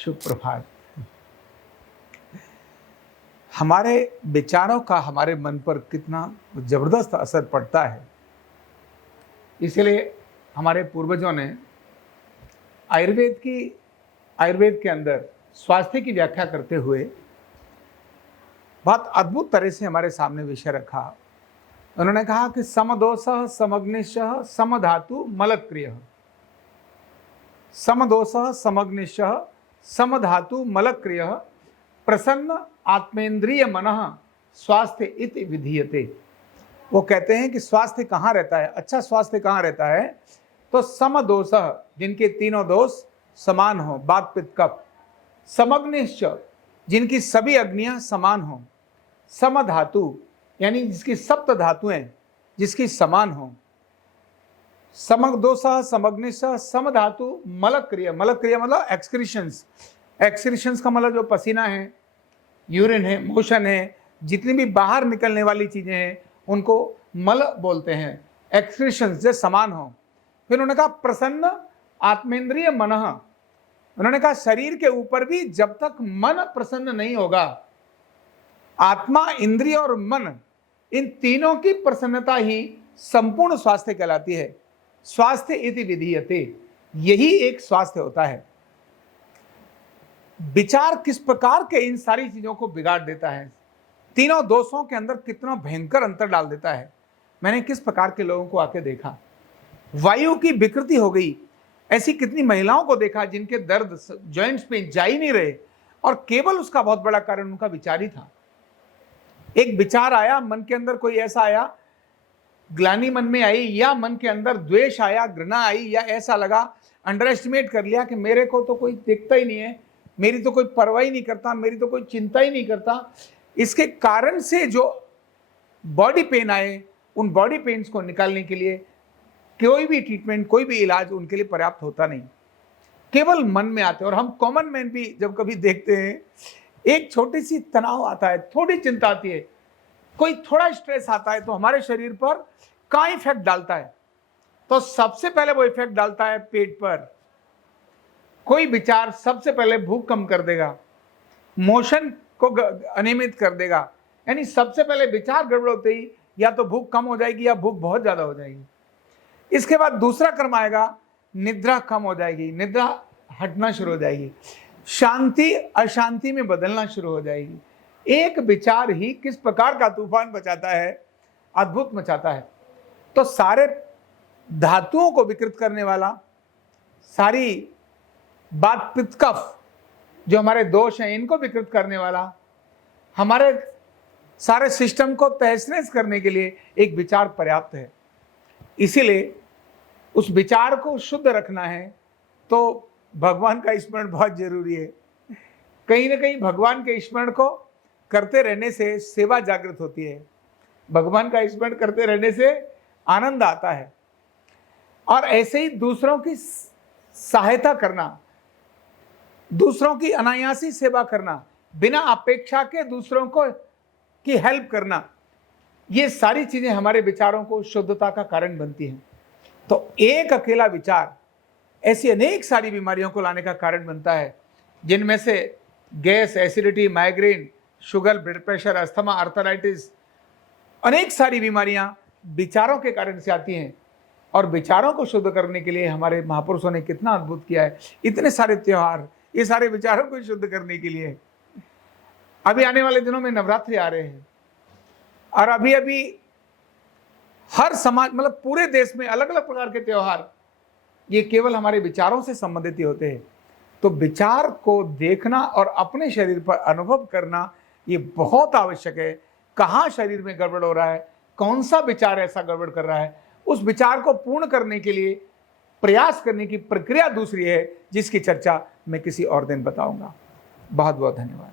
शुभ प्रभात। हमारे विचारों का हमारे मन पर कितना जबरदस्त असर पड़ता है, इसलिए हमारे पूर्वजों ने आयुर्वेद के अंदर स्वास्थ्य की व्याख्या करते हुए बहुत अद्भुत तरह से हमारे सामने विषय रखा। उन्होंने कहा कि समदोषः समग्निशः समधातु मलक्रियः, समदोषः समग्निशः समधातु मलक्रियः प्रसन्न आत्मेंद्रिय मनः स्वास्थ्य इति विधीयते। वो कहते हैं कि स्वास्थ्य कहाँ रहता है, अच्छा स्वास्थ्य कहाँ रहता है, तो समदोषः जिनके तीनों दोष समान हो, वात पित्त कफ, समग्निश्च जिनकी सभी अग्नियां समान हो, समधातु यानी जिसकी सप्त धातुएं जिसकी समान हो, समदोषः समग्निशः समधातु मलक्रिय, मलक्रिय मतलब एक्सक्रीशंस, एक्सक्रीशंस का मतलब जो पसीना है, यूरिन है, मोशन है, जितनी भी बाहर निकलने वाली चीजें हैं उनको मल बोलते हैं, एक्सक्रीशंस जो समान हो। फिर उन्होंने कहा प्रसन्न आत्मेंद्रिय मनः, उन्होंने कहा शरीर के ऊपर भी जब तक मन प्रसन्न नहीं होगा, आत्मा, इंद्रिय और मन, इन तीनों की प्रसन्नता ही संपूर्ण स्वास्थ्य कहलाती है। स्वास्थ्य इति विधीयते, यही एक स्वास्थ्य होता है। विचार किस प्रकार के इन सारी चीजों को बिगाड़ देता है, तीनों दोषों के अंदर कितना भयंकर अंतर डाल देता है। मैंने किस प्रकार के लोगों को आके देखा, वायु की विकृति हो गई, ऐसी कितनी महिलाओं को देखा जिनके दर्द जॉइंट्स पे जा ही नहीं रहे, और केवल उसका बहुत बड़ा कारण उनका विचार ही था। एक विचार आया मन के अंदर, कोई ऐसा आया, ग्लानि मन में आई, या मन के अंदर द्वेष आया, घृणा आई, या ऐसा लगा, अंडर एस्टिमेट कर लिया कि मेरे को तो कोई देखता ही नहीं है, मेरी तो कोई परवाह ही नहीं करता, मेरी तो कोई चिंता ही नहीं करता। इसके कारण से जो बॉडी पेन आए, उन बॉडी पेन्स को निकालने के लिए कोई भी ट्रीटमेंट, कोई भी इलाज उनके लिए पर्याप्त होता नहीं, केवल मन में आते। और हम कॉमन मैन भी जब कभी देखते हैं, एक छोटी सी तनाव आता है, थोड़ी चिंता आती है, कोई थोड़ा स्ट्रेस आता है, तो हमारे शरीर पर क्या इफेक्ट डालता है, तो सबसे पहले वो इफेक्ट डालता है पेट पर। कोई विचार सबसे पहले भूख कम कर देगा, मोशन को अनियमित कर देगा, यानी सबसे पहले विचार गड़बड़ होते ही या तो भूख कम हो जाएगी या भूख बहुत ज्यादा हो जाएगी। इसके बाद दूसरा क्रम आएगा, निद्रा कम हो जाएगी, निद्रा हटना शुरू हो जाएगी, शांति अशांति में बदलना शुरू हो जाएगी। एक विचार ही किस प्रकार का तूफान मचाता है, अद्भुत मचाता है। तो सारे धातुओं को विकृत करने वाला, सारी वात पित्त कफ जो हमारे दोष हैं इनको विकृत करने वाला, हमारे सारे सिस्टम को तहस नहस करने के लिए एक विचार पर्याप्त है। इसीलिए उस विचार को शुद्ध रखना है तो भगवान का स्मरण बहुत जरूरी है। कहीं ना कहीं भगवान के स्मरण को करते रहने से सेवा जागृत होती है, भगवान का स्मरण करते रहने से आनंद आता है। और ऐसे ही दूसरों की सहायता करना, दूसरों की अनायासी सेवा करना, बिना अपेक्षा के दूसरों को की हेल्प करना, ये सारी चीजें हमारे विचारों को शुद्धता का कारण बनती हैं। तो एक अकेला विचार ऐसी अनेक सारी बीमारियों को लाने का कारण बनता है, जिनमें से gas, acidity, migraine, sugar, blood pressure, asthma, arthritis, अनेक सारी बीमारियां विचारों के कारण से आती हैं। और विचारों को शुद्ध करने के लिए हमारे महापुरुषों ने कितना अद्भुत किया है, इतने सारे त्योहार, ये सारे विचारों को शुद्ध करने के लिए। अभी आने वाले दिनों में नवरात्रि आ रहे हैं, और अभी अभी हर समाज, मतलब पूरे देश में अलग अलग प्रकार के त्योहार, ये केवल हमारे विचारों से संबंधित ही होते हैं। तो विचार को देखना और अपने शरीर पर अनुभव करना ये बहुत आवश्यक है। कहाँ शरीर में गड़बड़ हो रहा है, कौन सा विचार ऐसा गड़बड़ कर रहा है, उस विचार को पूर्ण करने के लिए प्रयास करने की प्रक्रिया दूसरी है, जिसकी चर्चा मैं किसी और दिन बताऊंगा। बहुत बहुत धन्यवाद।